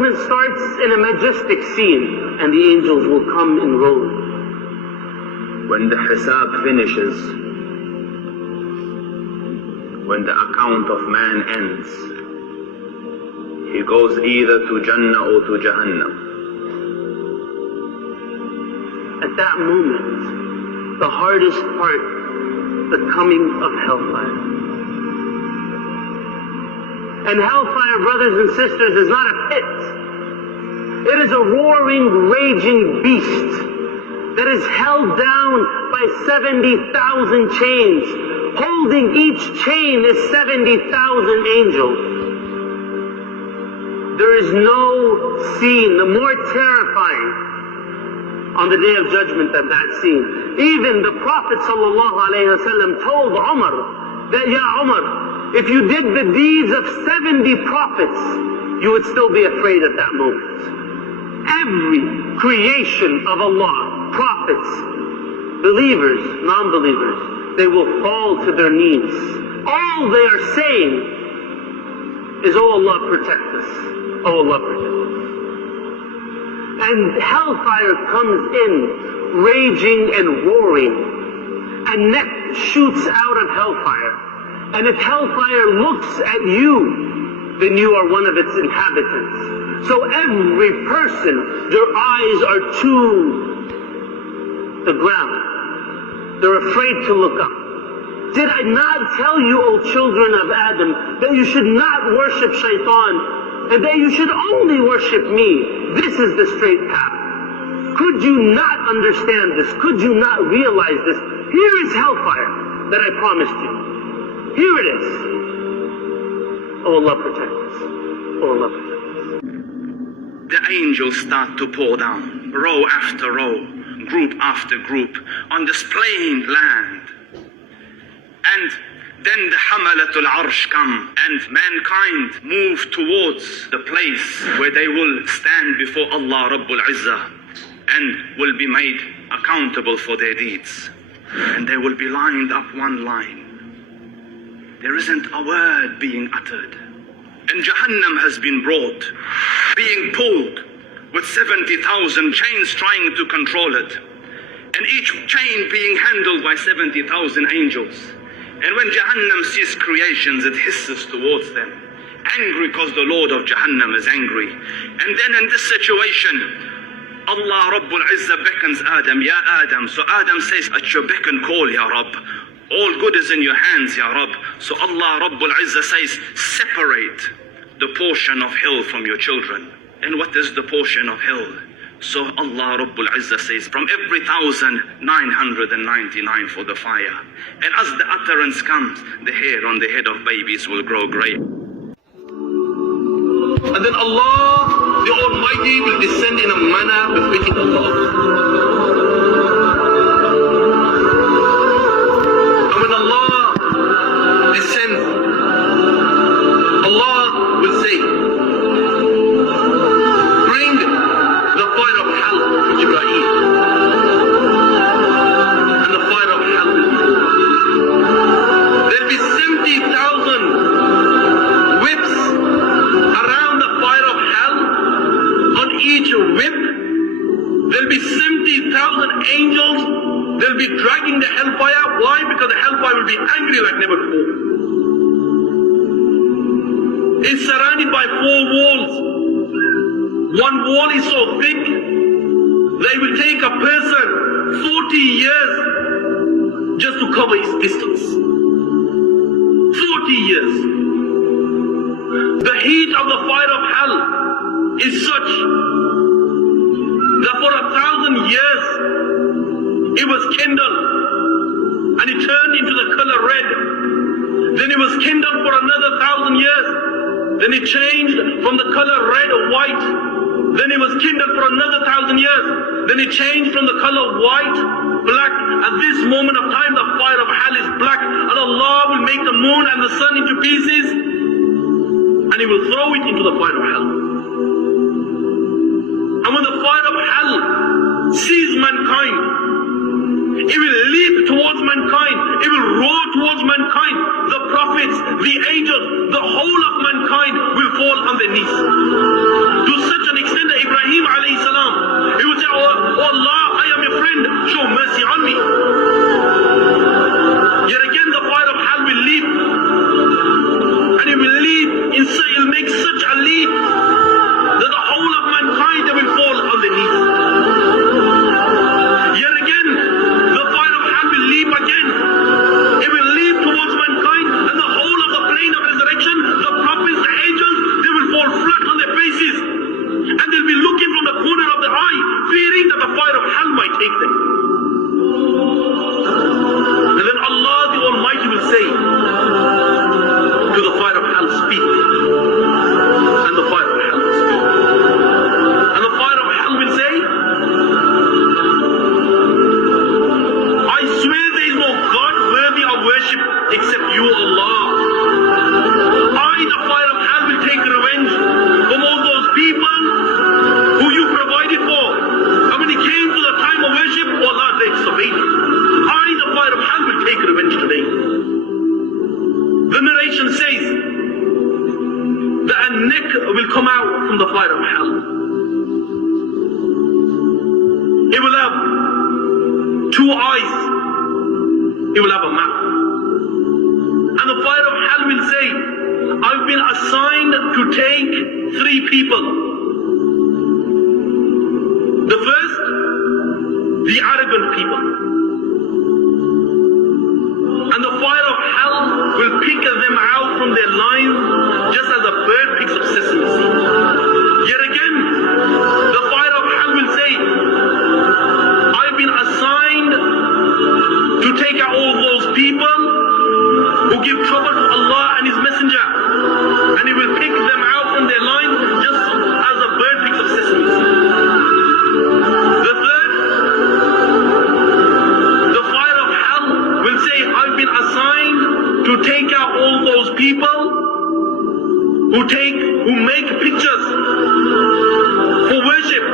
judgment starts in a majestic scene, and the angels will come in rows. When the hisab finishes, when the account of man ends, he goes either to Jannah or to Jahannam. At that moment, the hardest part, the coming of hellfire. And hellfire, brothers and sisters, is not a pit. It is a roaring, raging beast that is held down by 70,000 chains. Holding each chain is 70,000 angels. There is no scene the more terrifying on the Day of Judgment than that scene. Even the Prophet ﷺ told Umar that, Ya Umar, if you did the deeds of 70 prophets, you would still be afraid at that moment. Every creation of Allah, prophets, believers, non-believers, they will fall to their knees. All they are saying is, Oh Allah, protect us. Oh Allah, protect us. And hellfire comes in, raging and roaring. A net shoots out of hellfire. And if hellfire looks at you, then you are one of its inhabitants. So every person, their eyes are to the ground. They're afraid to look up. Did I not tell you, O children of Adam, that you should not worship Shaitan, and that you should only worship me? This is the straight path. Could you not understand this? Could you not realize this? Here is hellfire that I promised you. Here it is. Oh Allah, protect us. Oh Allah, protect us. The angels start to pour down, row after row, group after group, on this plain land. And then the Hamalatul Arsh come, and mankind move towards the place where they will stand before Allah Rabbul Izzah and will be made accountable for their deeds. And they will be lined up one line. There isn't a word being uttered. And Jahannam has been brought, being pulled with 70,000 chains trying to control it. And each chain being handled by 70,000 angels. And when Jahannam sees creations, it hisses towards them, angry because the Lord of Jahannam is angry. And then in this situation, Allah Rabbul Izzah beckons Adam, Ya Adam. So Adam says, at your beck and call, Ya Rabb. All good is in your hands, Ya Rabb. So Allah Rabbul Izzah says, separate the portion of hell from your children. And what is the portion of hell? So Allah Rabbul Izzah says, from every 1,999 for the fire. And as the utterance comes, the hair on the head of babies will grow grey. And then Allah, the Almighty, will descend in a manner befitting Allah. And when Allah descends, Allah will say, bring the fire of hell to Jibreel. And the fire of hell will be there'll be 70,000 whips around the fire of hell. On each whip, there'll be 70,000 angels. They'll be dragging the hellfire. Why? Because the hellfire will be angry like never before. It's surrounded by 4 walls. One wall is so thick, they will take a person 40 years just to cover his distance. 40 years. The heat of the fire of hell is such that for 1,000 years it was kindled and it turned into the color red. Then it was kindled for another 1,000 years. Then it changed from the color red or white. Then it was kindled for another 1,000 years. Then it changed from the color white, black. At this moment of time, the fire of hell is black. And Allah will make the moon and the sun into pieces. And He will throw it into the fire of hell. And when the fire of hell sees mankind, it will leap towards mankind. It will roar towards mankind. The prophets, the angels, the whole of mankind will fall on their knees. To oh Allah, I am your friend, show mercy on me. Yet again the fire of hell will leap. And it will leap, it will make such a leap that the whole of mankind will fall on their knees. Yet again, the fire of hell will leap again. It will leap towards mankind, and the whole of the plane of resurrection, the prophets, the angels, they will fall flat on their faces. And they'll be looking from the corner of their eye, fearing that the fire of hell might take them. And then Allah the Almighty will say to the fire of hell, speak. And the fire of hell will speak. And the fire of hell will say, I swear there is no God worthy of worship except you, Allah. I, the fire of hell, will take revenge from all those people who you provided for. And when it came to the time of worship, Allah, they disobeyed. I, the fire of hell, will take revenge today. The narration says that a neck will come out from the fire of hell. It will have 2 eyes. It will have a mouth. And the fire of hell will say, I've been assigned to take 3 people. The first, the arrogant people. And the fire of hell will pick them out from their lines just as a bird picks up sesame seed. Yet again, the fire of hell will say, I've been assigned to take out all those people who give trouble to Allah and His Messenger. And He will pick them out from their line just as a bird picks up sesame seed. The third, the fire of hell will say, I've been assigned to take out all those people who make pictures for worship